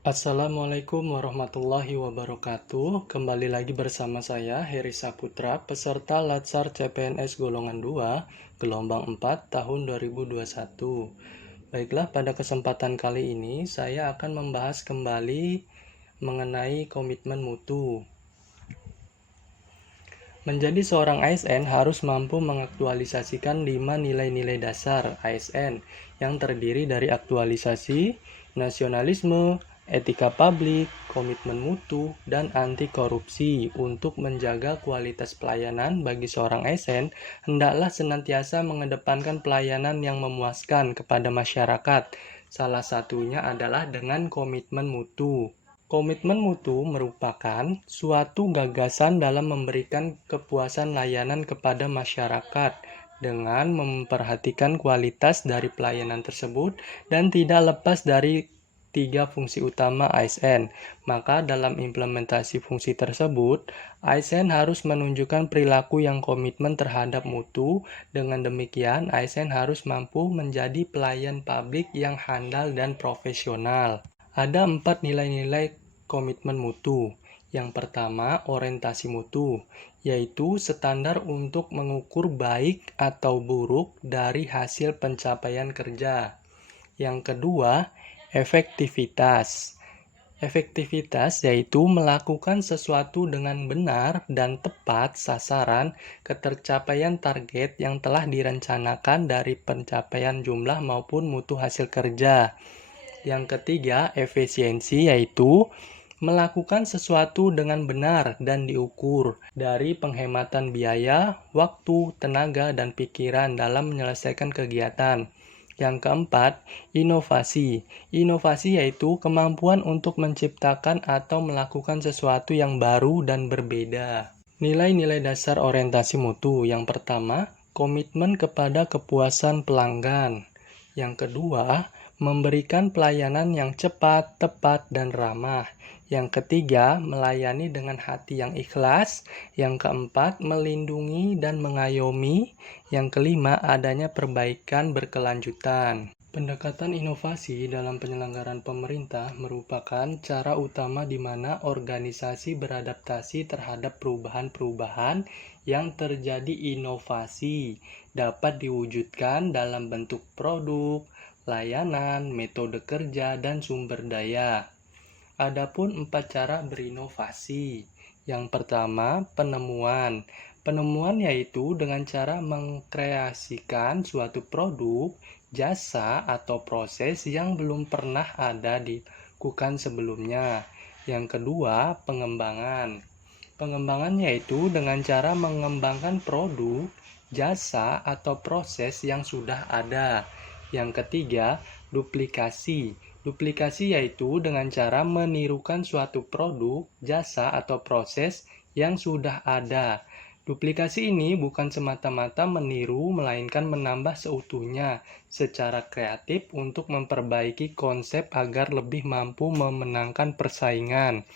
Assalamualaikum warahmatullahi wabarakatuh. Kembali lagi bersama saya, Heri Saputra, peserta Latsar CPNS Golongan 2, Gelombang 4, tahun 2021. Baiklah, pada kesempatan kali ini, saya akan membahas kembali mengenai komitmen mutu. Menjadi seorang ASN harus mampu mengaktualisasikan 5 nilai-nilai dasar ASN yang terdiri dari aktualisasi, nasionalisme, etika publik, komitmen mutu, dan anti korupsi. Untuk menjaga kualitas pelayanan bagi seorang ASN, hendaklah senantiasa mengedepankan pelayanan yang memuaskan kepada masyarakat. Salah satunya adalah dengan komitmen mutu. Komitmen mutu merupakan suatu gagasan dalam memberikan kepuasan layanan kepada masyarakat dengan memperhatikan kualitas dari pelayanan tersebut dan tidak lepas dari tiga fungsi utama ASN. Maka dalam implementasi fungsi tersebut, ASN harus menunjukkan perilaku yang komitmen terhadap mutu. Dengan demikian, ASN harus mampu menjadi pelayan publik yang handal dan profesional. Ada 4 nilai-nilai komitmen mutu. Yang pertama, orientasi mutu, yaitu standar untuk mengukur baik atau buruk dari hasil pencapaian kerja. Yang kedua, efektivitas. Efektivitas yaitu melakukan sesuatu dengan benar dan tepat sasaran ke tercapaian target yang telah direncanakan dari pencapaian jumlah maupun mutu hasil kerja. Yang ketiga, efisiensi yaitu melakukan sesuatu dengan benar dan diukur dari penghematan biaya, waktu, tenaga, dan pikiran dalam menyelesaikan kegiatan. Yang keempat, inovasi. Inovasi yaitu kemampuan untuk menciptakan atau melakukan sesuatu yang baru dan berbeda. Nilai-nilai dasar orientasi mutu. Yang pertama, komitmen kepada kepuasan pelanggan. Yang kedua, memberikan pelayanan yang cepat, tepat, dan ramah. Yang ketiga, melayani dengan hati yang ikhlas. Yang keempat, melindungi dan mengayomi. Yang kelima, adanya perbaikan berkelanjutan. Pendekatan inovasi dalam penyelenggaraan pemerintah merupakan cara utama di mana organisasi beradaptasi terhadap perubahan-perubahan yang terjadi. Inovasi dapat diwujudkan dalam bentuk produk, layanan, metode kerja, dan sumber daya. Adapun 4 cara berinovasi. Yang pertama, penemuan. Penemuan yaitu dengan cara mengkreasikan suatu produk, jasa, atau proses yang belum pernah ada dilakukan sebelumnya. Yang kedua, pengembangan. Pengembangan yaitu dengan cara mengembangkan produk, jasa, atau proses yang sudah ada. Yang ketiga, duplikasi. Duplikasi yaitu dengan cara menirukan suatu produk, jasa, atau proses yang sudah ada. Duplikasi ini bukan semata-mata meniru, melainkan menambah seutuhnya secara kreatif untuk memperbaiki konsep agar lebih mampu memenangkan persaingan.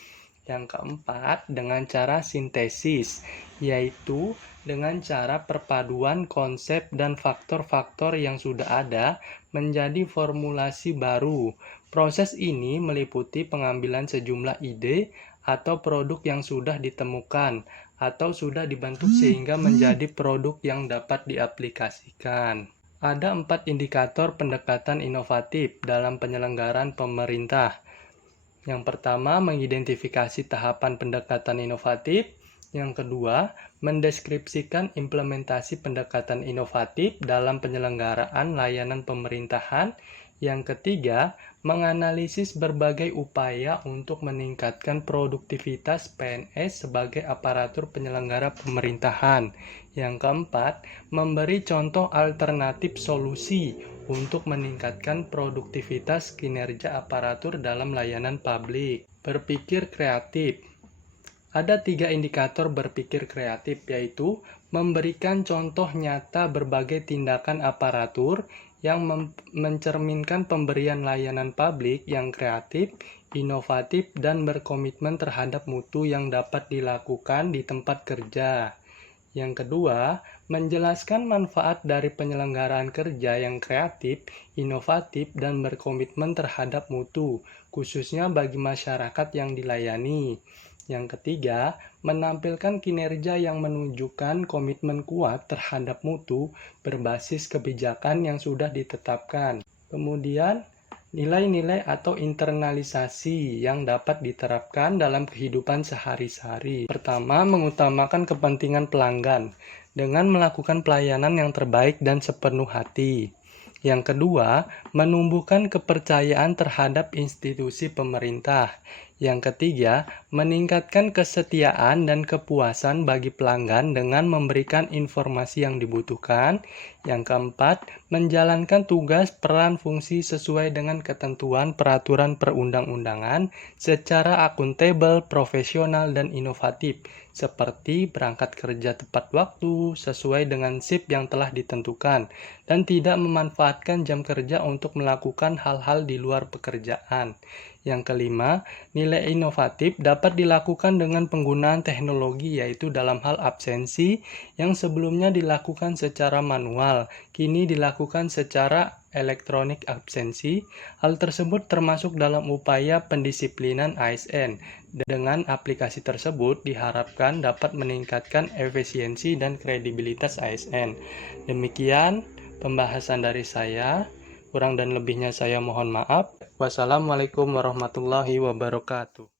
Yang keempat, dengan cara sintesis, yaitu dengan cara perpaduan konsep dan faktor-faktor yang sudah ada menjadi formulasi baru. Proses ini meliputi pengambilan sejumlah ide atau produk yang sudah ditemukan atau sudah dibentuk sehingga menjadi produk yang dapat diaplikasikan. Ada 4 indikator pendekatan inovatif dalam penyelenggaraan pemerintah. Yang pertama, mengidentifikasi tahapan pendekatan inovatif. Yang kedua, mendeskripsikan implementasi pendekatan inovatif dalam penyelenggaraan layanan pemerintahan. Yang ketiga, menganalisis berbagai upaya untuk meningkatkan produktivitas PNS sebagai aparatur penyelenggara pemerintahan. Yang keempat, memberi contoh alternatif solusi untuk meningkatkan produktivitas kinerja aparatur dalam layanan publik. Berpikir kreatif. Ada 3 indikator berpikir kreatif, yaitu memberikan contoh nyata berbagai tindakan aparatur yang mencerminkan pemberian layanan publik yang kreatif, inovatif, dan berkomitmen terhadap mutu yang dapat dilakukan di tempat kerja. Yang kedua, menjelaskan manfaat dari penyelenggaraan kerja yang kreatif, inovatif, dan berkomitmen terhadap mutu, khususnya bagi masyarakat yang dilayani. Yang ketiga, menampilkan kinerja yang menunjukkan komitmen kuat terhadap mutu berbasis kebijakan yang sudah ditetapkan. Kemudian, nilai-nilai atau internalisasi yang dapat diterapkan dalam kehidupan sehari-hari. Pertama, mengutamakan kepentingan pelanggan dengan melakukan pelayanan yang terbaik dan sepenuh hati. Yang kedua, menumbuhkan kepercayaan terhadap institusi pemerintah. Yang ketiga, meningkatkan kesetiaan dan kepuasan bagi pelanggan dengan memberikan informasi yang dibutuhkan. Yang keempat, menjalankan tugas peran fungsi sesuai dengan ketentuan peraturan perundang-undangan secara akuntabel, profesional, dan inovatif, seperti berangkat kerja tepat waktu sesuai dengan shift yang telah ditentukan, dan tidak memanfaatkan jam kerja untuk melakukan hal-hal di luar pekerjaan. Yang kelima, nilai inovatif dapat dilakukan dengan penggunaan teknologi, yaitu dalam hal absensi yang sebelumnya dilakukan secara manual, kini dilakukan secara elektronik absensi. Hal tersebut termasuk dalam upaya pendisiplinan ASN. Dengan aplikasi tersebut diharapkan dapat meningkatkan efisiensi dan kredibilitas ASN. Demikian pembahasan dari saya. Kurang dan lebihnya saya mohon maaf. Wassalamualaikum warahmatullahi wabarakatuh.